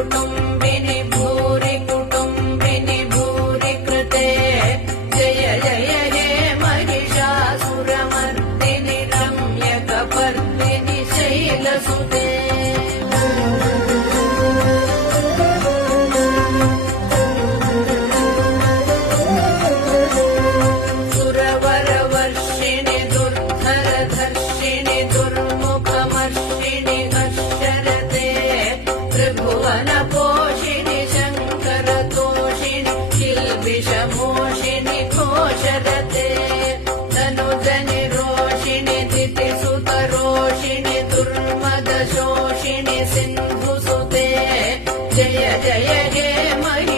कुटुम्बिनि भूरि कुटुम्बिनि भूरि कृते जय जय हे महिषासुरमर्दिनि रम्यकपर्दिनि शैलसुते सुरवरवर्षिणि दुर्धरधर्षिणि दुर्मुखमर्षिणि हर्षरते त्रिभुवनपोषिणि शङ्करतोषिणि किल्बिषमोषिणि घोषरते तनुजनिरोषिणि दितिसुतरोषिणि दुर्मदशोषिणि सिन्धुसुते जय जय हे